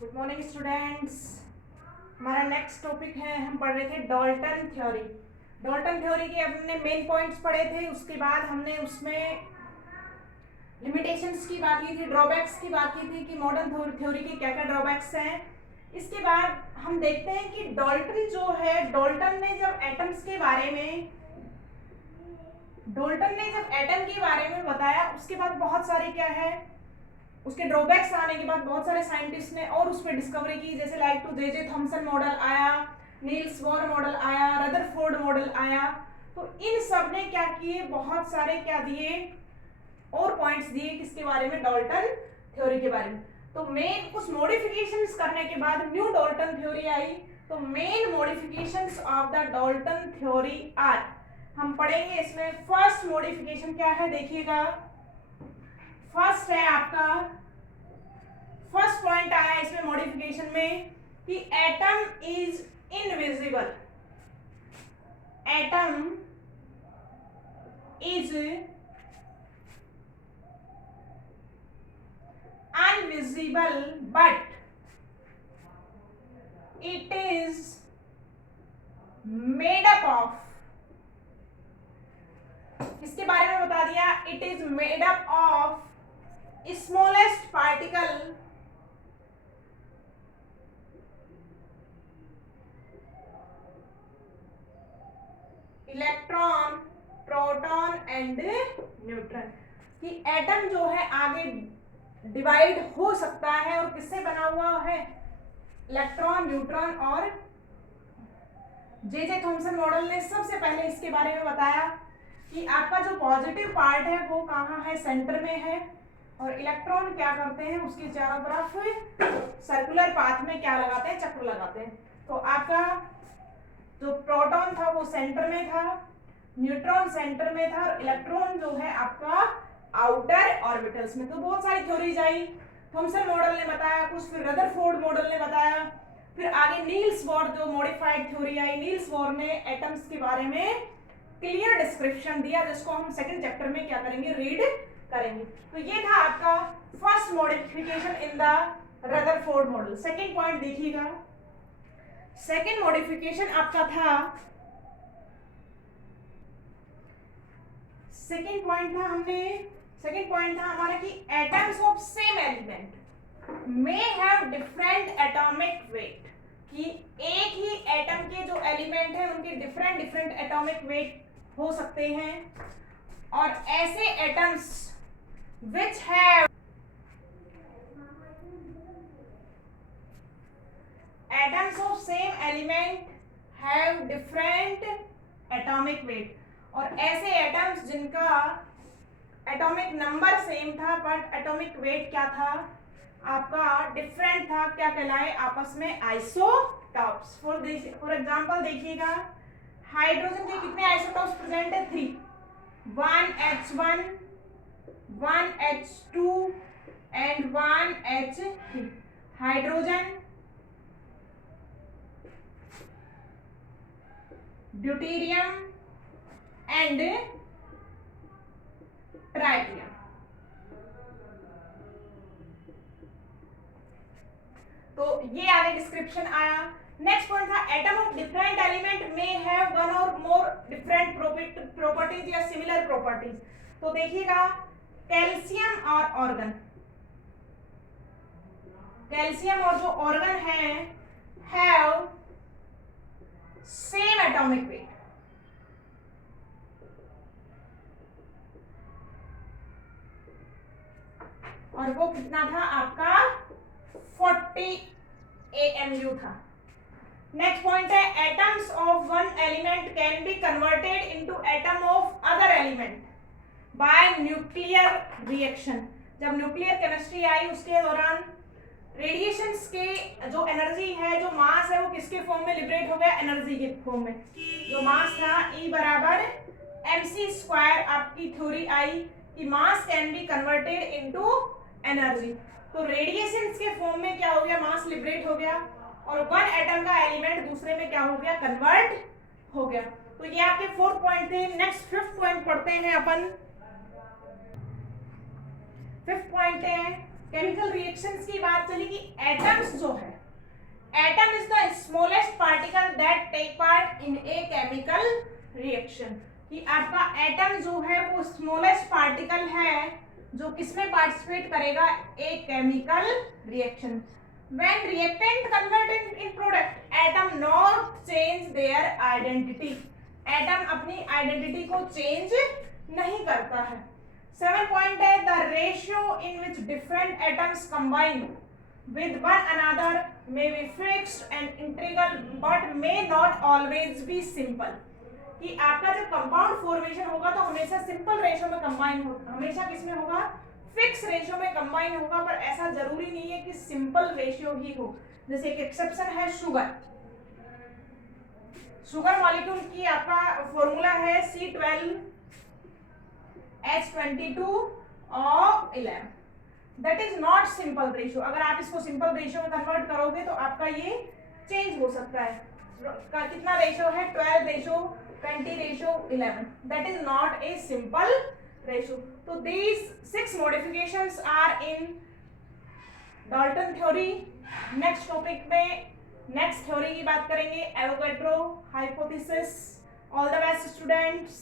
Good morning students. हमारा next topic है, हम पढ़ रहे थे डाल्टन थ्योरी। डाल्टन थ्योरी के अपने मेन पॉइंट्स पढ़े थे, उसके बाद हमने उसमें लिमिटेशंस की बात की थी, ड्रॉबैक्स की बात की थी कि मॉडर्न थ्योरी के क्या क्या ड्रॉबैक्स हैं। इसके बाद हम देखते हैं कि डाल्टन जो है, डाल्टन ने जब एटम के बारे में बताया, उसके बाद बहुत सारे क्या है, उसके ड्रॉबैक्स आने के बाद बहुत सारे साइंटिस्ट ने और उस पर डिस्कवरी की, जैसे like to J Thomson model आया, नील्स बोर मॉडल आया, रदरफोर्ड मॉडल आया। तो इन सब ने क्या किए, बहुत सारे क्या दिए और पॉइंट्स दिए किसके बारे में, डाल्टन थ्योरी के बारे में। तो मेन कुछ मॉडिफिकेशंस करने के बाद न्यू डाल्टन थ्योरी आई। तो main modifications of the Dalton theory are, हम पढ़ेंगे इसमें। फर्स्ट मॉडिफिकेशन क्या है देखिएगा, फर्स्ट है आपका, फर्स्ट पॉइंट आया इसमें मॉडिफिकेशन में कि atom is invisible. Atom is invisible but it is made up of, इसके बारे में बता दिया, it is made up of smallest particle electron, proton and neutron. कि एटम जो है आगे डिवाइड हो सकता है और किससे बना हुआ है, इलेक्ट्रॉन, न्यूट्रॉन और जे थॉमसन मॉडल ने सबसे पहले इसके बारे में बताया कि आपका जो पॉजिटिव पार्ट है वो कहाँ है, सेंटर में है, और इलेक्ट्रॉन क्या करते हैं, उसके चारों तरफ सर्कुलर पाथ में क्या लगाते हैं, चक्र लगाते हैं। तो आपका जो प्रोटॉन था वो सेंटर में था, न्यूट्रॉन सेंटर में था, और इलेक्ट्रॉन जो है आपका आउटर ऑर्बिटल्स में। तो बहुत सारी थ्योरीज आई, थॉमसन मॉडल ने बताया कुछ, फिर रदरफोर्ड मॉडल ने बताया, फिर आगे नील्स बोर जो मॉडिफाइड थ्योरी आई, नील्स बोर ने एटम्स के बारे में क्लियर डिस्क्रिप्शन दिया, जिसको हम सेकंड चैप्टर में क्या करेंगे, रीड करेंगे। तो ये था आपका first modification in the Rutherford model. Second point देखिएगा, सेकंड मॉडिफिकेशन आपका था, सेकंड पॉइंट था हमारा कि atoms of same element may have different atomic weight, कि एक ही एटम के जो एलिमेंट हैं उनके डिफरेंट एटॉमिक वेट हो सकते हैं, और ऐसे atoms which have atoms of same element have different atomic weight, और ऐसे एटम्स जिनका एटॉमिक नंबर सेम था बट एटॉमिक वेट क्या था आपका, डिफरेंट था, क्या कहलाए आपस में, आइसोटॉप्स। फॉर एग्जांपल देखिएगा, हाइड्रोजन के कितने आइसोटॉप्स प्रेजेंट है, 3, 1H1, 1H2 and 1H3। Hydrogen, deuterium and tritium. तो ये आगे डिस्क्रिप्शन आया। नेक्स्ट पॉइंट था, एटम ऑफ डिफरेंट एलिमेंट में हैव वन और मोर डिफरेंट प्रॉपर्टीज या सिमिलर प्रॉपर्टीज। तो देखिएगा, कैल्शियम और ऑर्गन, कैल्शियम और जो ऑर्गन है हैव सेम एटॉमिक वेट, और वो कितना था आपका, 40 AMU था। नेक्स्ट पॉइंट है, atoms of one element can be converted into atom of other element by nuclear reaction. जब न्यूक्लियर केमिस्ट्री आई उसके दौरान रेडिएशंस के जो एनर्जी है, जो मास है, वो किसके फॉर्म में लिबरेट हो गया, एनर्जी के फॉर्म में। जो मास था E बराबर mc², आपकी थ्योरी आई कि मास can be converted into energy. तो रेडिएशंस के फॉर्म में क्या हो गया, मास लिबरेट हो गया, और वन एटम का एलिमेंट दूसरे में क्या हो गया, कन्वर्ट हो गया। तो ये आपके 4 पॉइंट थे। नेक्स्ट 5th पॉइंट पढ़ते हैं अपन। 5th पॉइंट है केमिकल रिएक्शंस की बात चली कि एटम्स जो है, atom is the smallest particle that take part in a chemical reaction, कि आपका एटम जो है वो स्मॉलेस्ट पार्टिकल है जो किसमें पार्टिसिपेट करेगा, ए chemical reaction. When reactant converted in product, atom not change their identity, atom अपनी आइडेंटिटी को चेंज नहीं करता है। 7 पॉइंट है the ratio in which different atoms combine with one another may be fixed and integral but may not always be simple, कि आपका जब compound formation होगा तो हमेशा सिंपल रेशियो में कंबाइन होगा, हमेशा किसमें होगा, फिक्स रेशियो में कंबाइन होगा, पर ऐसा जरूरी नहीं है कि सिंपल रेशियो ही हो। जैसे एक एक्सेप्शन है शुगर, शुगर मॉलिक्यूल की आपका फॉर्मूला है C12H22O11, that is not simple ratio. अगर आप इसको सिंपल रेशियो में कन्वर्ट करोगे तो आपका ये चेंज हो सकता है। कितना रेशियो है, 12:20:11, that is not a simple ratio. तो these 6 modifications are in Dalton theory. Next topic में नेक्स्ट थ्योरी की बात करेंगे, Avogadro hypothesis. All the best students.